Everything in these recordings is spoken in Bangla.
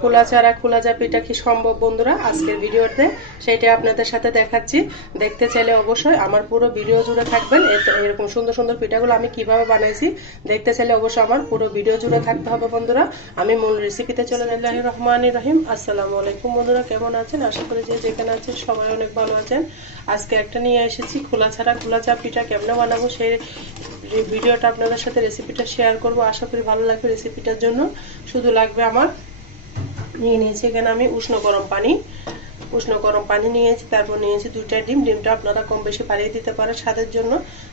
খোলাচা পিঠা কি সম্ভব বন্ধুরা আজকের ভিডিওতে সেটা আপনাদের সাথে দেখাচ্ছি। দেখতে চাইলে অবশ্যই আমার পুরো ভিডিও জুড়ে থাকবেন। এরকম সুন্দর সুন্দর পিঠাগুলো আমি কিভাবে বানাইছি দেখতে চাইলে অবশ্যই আমার পুরো ভিডিও জুড়ে থাকতে হবে বন্ধুরা। আমি মূল রেসিপিতে চলে যাই। বিসমিল্লাহির রহমানির রহিম। আসসালামু আলাইকুম বন্ধুরা, কেমন আছেন? আশা করি যে যেখানে আছেন সবাই অনেক ভালো আছেন। আজকে একটা নিয়ে এসেছি খোলাচা পিঠা কেমনে বানাবো সেই ভিডিওটা আপনাদের সাথে রেসিপিটা শেয়ার করব। আশা করি ভালো লাগবে। রেসিপিটার জন্য শুধু লাগবে আমার নিয়ে নিয়েছি এখানে আমি উষ্ণ গরম পানি নিয়েছি। তারপর নিয়েছি 2টা ডিম। ডিমটা আপনারা কম বেশি বাড়িয়ে দিতে পারেন স্বাদের জন্য।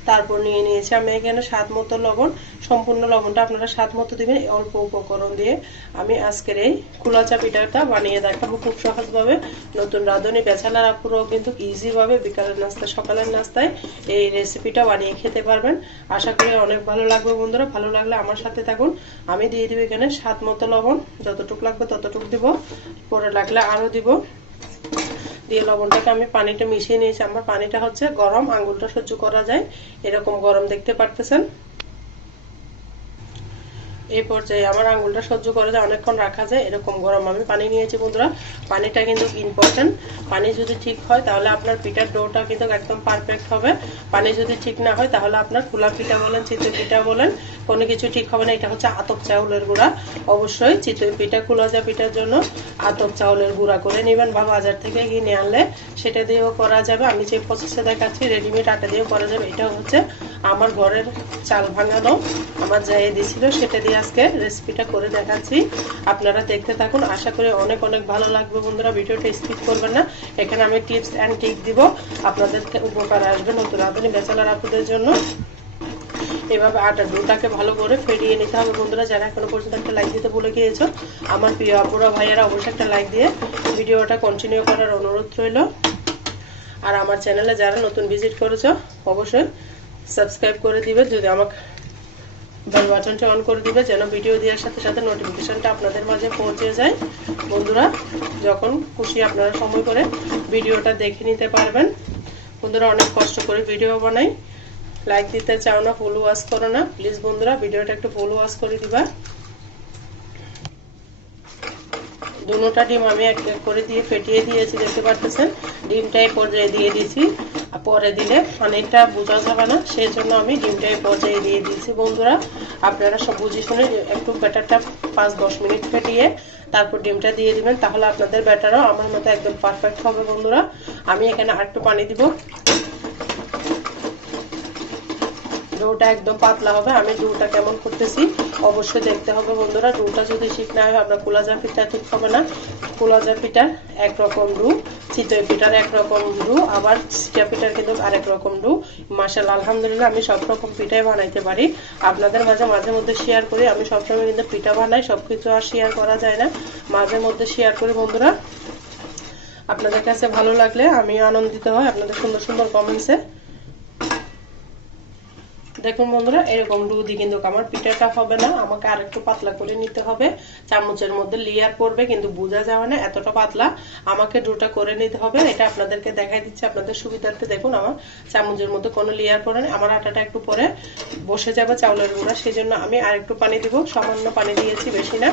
তারপর নিয়ে নিয়েছি আমি এখানে স্বাদ মতো লবণ। সম্পূর্ণ লবণটা আপনারা স্বাদ মতো দিবেন। অল্প উপকরণ দিয়ে আমি আজকের এই খোলাচা পিঠাটা বানিয়ে দেখাবো খুব সহজভাবে। নতুন রাঁধুনি ব্যাচেলর আপুরাও কিন্তু ইজিভাবে বিকালের নাস্তা সকালের নাস্তায় এই রেসিপিটা বানিয়ে খেতে পারবেন। আশা করি অনেক ভালো লাগবে বন্ধুরা। ভালো লাগলে আমার সাথে থাকুন। আমি দিয়ে দিব এখানে স্বাদ মতো লবণ, যতটুকু লাগবে ততটুকু দিব, পরে লাগলে আরও দিব। দিয়ে লবণটাকে আমি পানিটা মিশিয়ে নিয়েছি। আমার পানিটা হচ্ছে গরম, আঙ্গুলটা সহ্য করা যায় এরকম গরম, দেখতে পারতেছেন। এই পর্যায়ে আমার আঙ্গুলটা সহ্য করা যায়, অনেকক্ষণ রাখা যায় এরকম গরম আমি পানি নিয়েছি বন্ধুরা। পানিটা কিন্তু ইম্পর্টেন্ট। পানি যদি ঠিক হয় তাহলে আপনার পিঠার ডোটা কিন্তু একদম পারফেক্ট হবে। পানি যদি ঠিক না হয় তাহলে আপনার খোলা পিঠা বলেন চিতই পিঠা বলেন কোনো কিছু ঠিক হবে না। এটা হচ্ছে আতপ চাউলের গুঁড়া। অবশ্যই চিতই পিঠা খোলাচা পিঠার জন্য আতপ চাউলের গুঁড়া করে নেবেন বা বাজার থেকে কিনে আনলে সেটা দিয়েও করা যাবে। আমি যে প্রসেসে দেখাচ্ছি রেডিমেড আটা দিয়েও করা যাবে। এটা হচ্ছে আমার ঘরের চাল ভাঙানো, আমার যাই দিয়েছিল সেটা দিয়ে আজকে রেসিপিটা করে দেখাচ্ছি। আপনারা দেখতে থাকুন, আশা করি অনেক অনেক ভালো লাগবে বন্ধুরা। ভিডিওটা স্কিপ করবেন না। এখানে আমি টিপস অ্যান্ড ট্রিক দিব, আপনাদেরকে উপকার আসবে নতুন রাঁধুনি ব্যাচেলর আপুদের জন্য। এভাবে আটার ডোটাকে ভালো করে ফেটিয়ে নিতে হবে বন্ধুরা। যারা এখনো পর্যন্ত একটা লাইক দিতে ভুলে গিয়েছো আমার প্রিয় আপুরা ভাইয়ারা অবশ্যই একটা লাইক দিয়ে ভিডিওটা কন্টিনিউ করার অনুরোধ রইল। আর আমার চ্যানেলে যারা নতুন ভিজিট করেছো অবশ্যই সাবস্ক্রাইব করে দিবে, যদি আমাকে বেল বাটনটা অন করে দিবে যেন ভিডিও দেওয়ার সাথে সাথে নোটিফিকেশনটা আপনাদের মাঝে পৌঁছে যায় বন্ধুরা। যখন খুশি আপনারা সময় করে ভিডিওটা দেখে নিতে পারবেন বন্ধুরা। অনেক কষ্ট করে ভিডিও বানাই, লাইক দিতে চাও না, ফুল ওয়াশ করো না, প্লিজ বন্ধুরা ভিডিওটা একটু ফুল ওয়াশ করে দিবা। দুটোটা ডিম আমি এক এক করে দিয়ে ফেটিয়ে দিয়েছি, দেখতে পারতেছেন। ডিমটাই পর্যায়ে দিয়ে দিয়েছি, পরে দিলে পানিটা বোঝা যাবে না, সেই জন্য আমি ডিমটাই পর্যায়ে দিয়ে দিয়েছি বন্ধুরা। আপনারা সব বুঝে শুনে একটু ব্যাটারটা 5-10 মিনিট ফেটিয়ে তারপর ডিমটা দিয়ে দিবেন, তাহলে আপনাদের ব্যাটারও আমার মতো একদম পারফেক্ট হবে বন্ধুরা। আমি এখানে আরেকটু পানি দিব। ডোটা একদম পাতলা হবে। আমি ডোটা কেমন করতেছি অবশ্যই দেখতে হবে বন্ধুরা। ডোটা যদি ঠিক না হয় আপনার খোলাচা পিঠা ঠিক হবে না। খোলাচা পিঠার একরকম ডো, চিতই পিঠার একরকম ডো, আবার সিটা পিঠার কিন্তু আরেক রকম ডো। মাশাআল্লাহ আলহামদুলিল্লাহ আমি সব রকম পিঠাই বানাইতে পারি। আপনাদের মাঝে মাঝে মধ্যে শেয়ার করি। আমি সবসময় কিন্তু পিঠা বানাই, সবকিছু আর শেয়ার করা যায় না, মাঝে মধ্যে শেয়ার করি বন্ধুরা। আপনাদের কাছে ভালো লাগলে আমি আনন্দিত হই আপনাদের সুন্দর সুন্দর কমেন্টসে। দেখুন বন্ধুরা এরকম ডো দিয়ে কিন্তু আমার পিঠাটা হবে না, আমাকে আরেকটু পাতলা করে নিতে হবে। চামচের মধ্যে লেয়ার পড়বে কিন্তু বোঝা যাবে না এতটা পাতলা আমাকে ডোটা করে নিতে হবে। এটা আপনাদেরকে দেখাই দিচ্ছি আপনাদের সুবিধার্থে। দেখুন আমার চামচের মধ্যে কোনো লেয়ার পড়ে না, আমার আটাটা একটু পরে বসে যাবে চাউলের গুঁড়া, সেই জন্য আমি আরেকটু পানি দিব। সামান্য পানি দিয়েছি, বেশি না।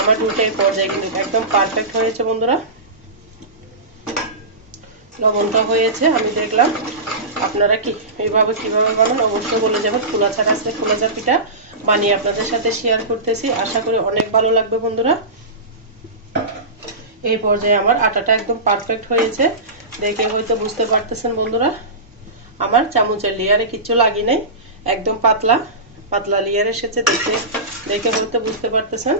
আমার ডোটা এই পর্যায়ে কিন্তু একদম পারফেক্ট হয়েছে বন্ধুরা। লবণটা হয়েছে আমি দেখলাম। আপনারা কি এইভাবে কিভাবে বানান অবশ্যই বলে যাবেন। খোলাচা আজকে খোলাচা পিঠা বানিয়ে আপনাদের সাথে শেয়ার করতেছি, আশা করি অনেক ভালো লাগবে বন্ধুরা। এই পর্যায়ে আমার আটাটা একদম পারফেক্ট হয়েছে, দেখে হয়তো বুঝতে পারতেছেন বন্ধুরা। আমার চামচের লেয়ারে কিচ্ছু লাগি নাই, একদম পাতলা পাতলা লেয়ার এসেছে, দেখে হয়তো বুঝতে পারতেছেন।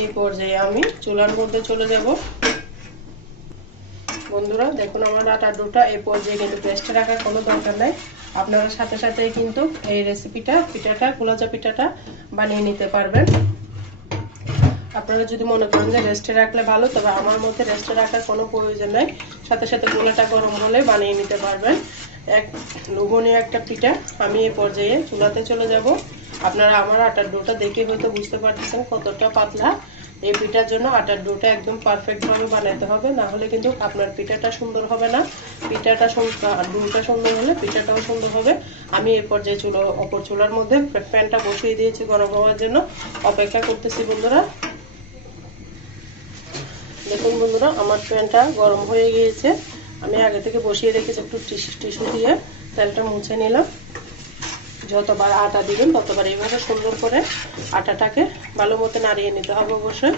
এই পর্যায়ে আমি চুলার মধ্যে চলে যাব বন্ধুরা। দেখুন আমার আটার ডোটা এই পর্যায়ে কিন্তু রেস্টে রাখার কোনো দরকার নাই। আপনারা সাথে সাথে কিন্তু এই পিঠাটা খোলাচা পিঠাটা বানিয়ে নিতে পারবেন। আপনারা যদি মনে করেন যে রেস্টে রাখলে ভালো, তবে আমার মধ্যে রেস্টে রাখার কোনো প্রয়োজন নাই, সাথে সাথে গোলাটা গরম হলে বানিয়ে নিতে পারবেন। এক লোভনীয় একটা পিঠা আমি এই পর্যায়ে চুলাতে চলে যাব। আপনারা আমার আটার ডোটা দেখে হয়তো বুঝতে পারতেছেন কতটা পাতলা, এই পিঠার জন্য আটার ডোটা একদম পারফেক্ট ভাবে বানাইতে হবে, না হলে কিন্তু আপনার পিঠাটা সুন্দর হবে না। পিঠাটা ডোটা সুন্দর হলে পিঠাটাও সুন্দর হবে। আমি এই পর্যায়ে অপর চুলার মধ্যে প্যানটা বসিয়ে দিয়েছি গরম হওয়ার জন্য, অপেক্ষা করতেছি বন্ধুরা। দেখুন বন্ধুরা, আমার প্যানটা গরম হয়ে গিয়েছে। আমি আগে থেকে বসিয়ে রেখেছি, একটু টিস্যু দিয়ে তেলটা মুছে নিলাম। যতবার আটা দিবেন ততবার এইভাবে সুন্দর করে আটাটাকে ভালো মতো নাড়িয়ে নিতে হবে অবশ্যই।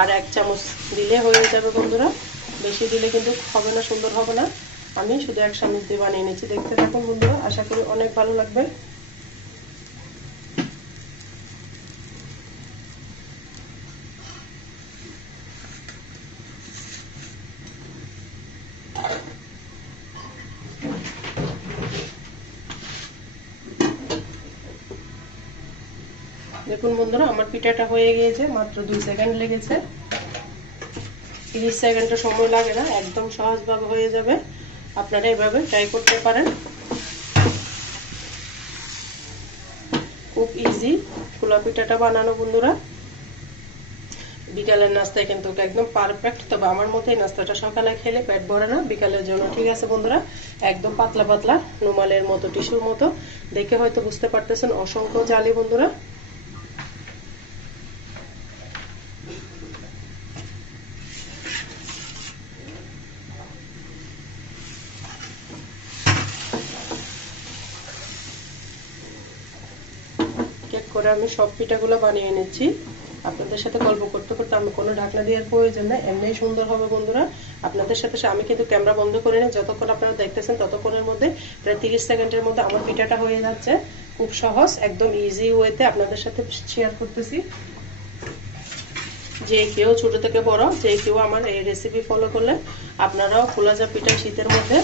আর 1 চামচ দিলে হয়ে যাবে বন্ধুরা, বেশি দিলে কিন্তু হবে না, সুন্দর হবে না। আমি শুধু 1 চামচ দিয়ে বানিয়ে নিচ্ছি, দেখতে থাকুন বন্ধুরা, আশা করি অনেক ভালো লাগবে। দেখুন বন্ধুরা, আমার পিঠাটা হয়ে গিয়েছে, মাত্র 2 সেকেন্ড লেগেছে। 30 সেকেন্ডের সময় লাগে না, একদম সহজভাবে হয়ে যাবে। আপনারা এভাবে ট্রাই করতে পারেন, খুব ইজি খোলা পিঠাটা বানানো বন্ধুরা। বিকালের নাস্তায় কিন্তু একদম পারফেক্ট। তবে আমার মতে এই নাস্তাটা সকালে খেলে পেট ভরে না, বিকালের জন্য ঠিক আছে বন্ধুরা। একদম পাতলা পাতলা রুমালের মতো, টিস্যুর মতো, দেখে হয়তো বুঝতে পারতেছেন অসংখ্য জালি বন্ধুরা। এক করে আমি সব পিঠাগুলো বানিয়ে নিচ্ছি। আপনাদের সাথে গল্প করতে করতে আমি কোনো ঢাকনা দেওয়ার প্রয়োজন নেই, এমনিই সুন্দর হবে বন্ধুরা। আপনাদের সাথে আমি কিন্তু ক্যামেরা বন্ধ করে নিই, যতক্ষণ আপনারা দেখতেছেন ততক্ষণের মধ্যে প্রায় 30 সেকেন্ডের মধ্যে আমার পিঠাটা হয়ে যাচ্ছে। খুব সহজ, একদম ইজি ওয়েতে আপনাদের সাথে শেয়ার করতেছি। যে কেউ ছোট থেকে বড়, যে কেউ আমার এই রেসিপি ফলো করলে আপনারাও খোলাজা পিঠা শীতের মধ্যে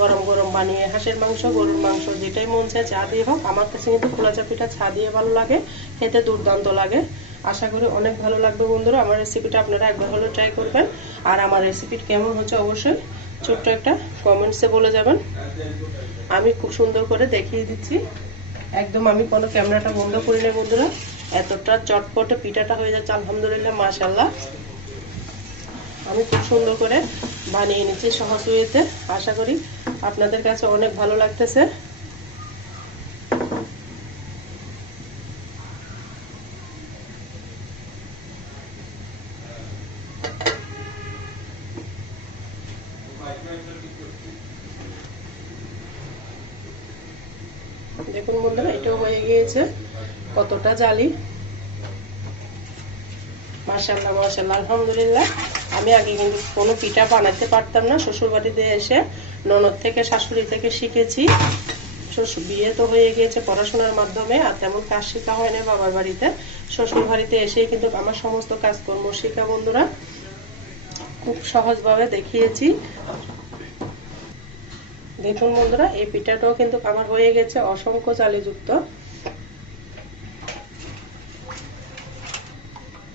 গরম গরম বানিয়ে, হাঁসের মাংস, গরুর মাংস, যেটাই মন চায় চা দিয়ে হোক। আমার কাছে কিন্তু খোলাজা পিঠা চা দিয়ে ভালো লাগে, খেতে দুর্দান্ত লাগে। আশা করি অনেক ভালো লাগবে বন্ধুরা। আমার রেসিপিটা আপনারা একবার হলেও ট্রাই করবেন। আর আমার রেসিপিটা কেমন হচ্ছে অবশ্যই ছোট্ট একটা কমেন্টসে বলে যাবেন। আমি খুব সুন্দর করে দেখিয়ে দিচ্ছি, একদম আমি কোনো ক্যামেরাটা বন্ধ করি না বন্ধুরা। এতটা চটপটে পিঠাটা হয়ে যাচ্ছে আলহামদুলিল্লাহ, মাশাআল্লাহ। আমি খুব সুন্দর করে বানিয়ে নিচ্ছি সহজ ওয়েতে। আশা করি আপনাদের কাছে অনেক ভালো লাগতেছে। দেখুন বন্ধুরা, এটাও হয়ে গিয়েছে, কতটা জালি, মাশাআল্লাহ মাশাআল্লাহ আলহামদুলিল্লাহ। আমি আগে কিন্তু কোনো পিঠা বানাতে পারতাম না, শ্বশুর বাড়িতে এসে ননদ থেকে, শাশুড়ি থেকে শিখেছি। শ্বশুর বিয়ে তো হয়ে গিয়েছে পড়াশোনার মাধ্যমে, আর তেমন কাজ শেখা হয় না বাবার বাড়িতে। শ্বশুর বাড়িতে এসেই কিন্তু আমার সমস্ত কাজকর্ম শেখা বন্ধুরা। খুব সহজভাবে দেখিয়েছি। দেখুন বন্ধুরা, এই পিঠাটাও কিন্তু আমার হয়ে গেছে অসংখ্য জালিযুক্ত।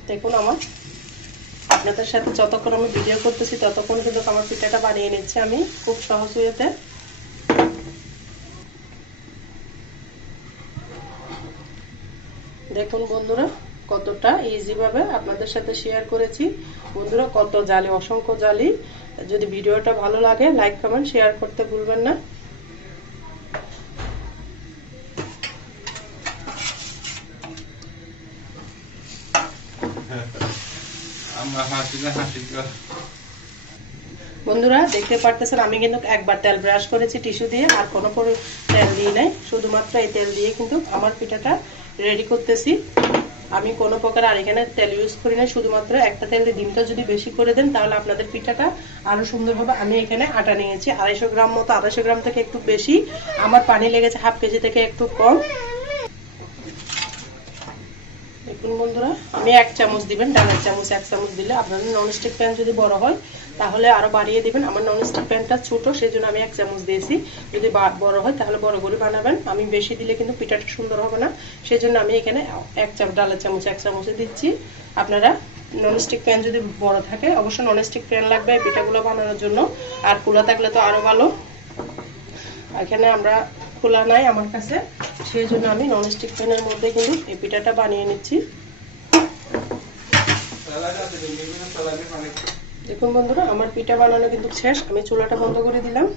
দেখুন আপনাদের সাথে যতক্ষণ আমি ভিডিও করতেছি ততক্ষণ কিন্তু আমার পিঠাটা বানিয়ে নিচ্ছি আমি খুব সহজ ওয়েতে। দেখুন বন্ধুরা, কতটা ইজি ভাবে আপনাদের সাথে শেয়ার করেছি বন্ধুরা। কত জালি, অসংখ্য জালি। যদি ভিডিওটা ভালো লাগে লাইক কমেন্ট শেয়ার করতে ভুলবেন না। বন্ধুরা দেখতে পারতেছেন আমি কিন্তু একবার তেল ব্রাশ করেছি টিস্যু দিয়ে, আর কোনো তেল দিয়ে নাই, শুধুমাত্র এই তেল দিয়ে কিন্তু আমার পিঠাটা রেডি করতেছি। আমি কোনো প্রকার আর এখানে তেল ইউজ করি না, শুধুমাত্র একটা তেল দিয়ে। ডিমটা যদি বেশি করে দেন তাহলে আপনাদের পিঠাটা আরো সুন্দর হবে। আমি এখানে আটা নিয়েছি 250 গ্রাম মতো, 250 গ্রাম থেকে একটু বেশি। আমার পানি লেগেছে হাফ কেজি থেকে একটু কম। দেখুন বন্ধুরা, আমি 1 চামচ দিবেন, ডালের চামচ 1 চামচ দিলে। আপনাদের ননস্টিক প্যান যদি বড় হয় তাহলে আরো বাড়িয়ে দিবেন। আমার ননস্টিক প্যানটা ছোট, সেই জন্য আমি 1 চামচ দিয়েছি। যদি বড় হয় তাহলে বড় করে বানাবেন। আমি বেশি দিলে কিন্তু পিঠাটা সুন্দর হবে না, সেই জন্য আমি এখানে 1 চামচ, ডালের চামচ 1 চামচে দিচ্ছি। আপনারা ননস্টিক প্যান যদি বড় থাকে অবশ্যই ননস্টিক প্যান লাগবে পিঠাগুলো বানানোর জন্য, আর খোলা থাকলে তো আরো ভালো। এখানে আমরা খোলা নাই আমার কাছে, সেই জন্য আমি ননস্টিক প্যানের মধ্যে কিন্তু এই পিঠাটা বানিয়ে নিচ্ছি। দেখুন বন্ধুরা, আমার পিঠা বানানো কিন্তু শেষ। আমি চুলাটা বন্ধ করে দিলাম।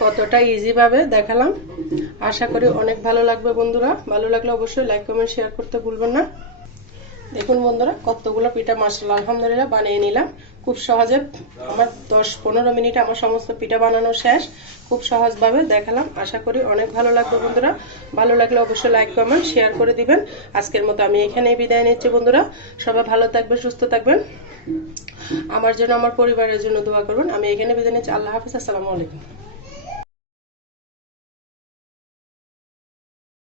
কতটা ইজি ভাবে দেখালাম। আশা করি অনেক ভালো লাগবে বন্ধুরা। ভালো লাগলে অবশ্যই লাইক কমেন্ট শেয়ার করতে ভুলবেন না। দেখুন বন্ধুরা, কতগুলো পিঠা মাশাআল্লাহ আলহামদুলিল্লাহ বানিয়ে নিলাম। খুব সহজে আমার 10-15 মিনিটে আমার সমস্ত পিঠা বানানো শেষ। খুব সহজভাবে দেখালাম। আশা করি অনেক ভালো লাগবে বন্ধুরা। ভালো লাগলে অবশ্যই লাইক কমেন্ট শেয়ার করে দিবেন। আজকের মতো আমি এখানেই বিদায় নিচ্ছি বন্ধুরা। সবাই ভালো থাকবেন, সুস্থ থাকবেন। আমার জন্য, আমার পরিবারের জন্য দোয়া করবেন। আমি এখানে বিদায় নিচ্ছি। আল্লাহ হাফেজ। আসসালামু আলাইকুম।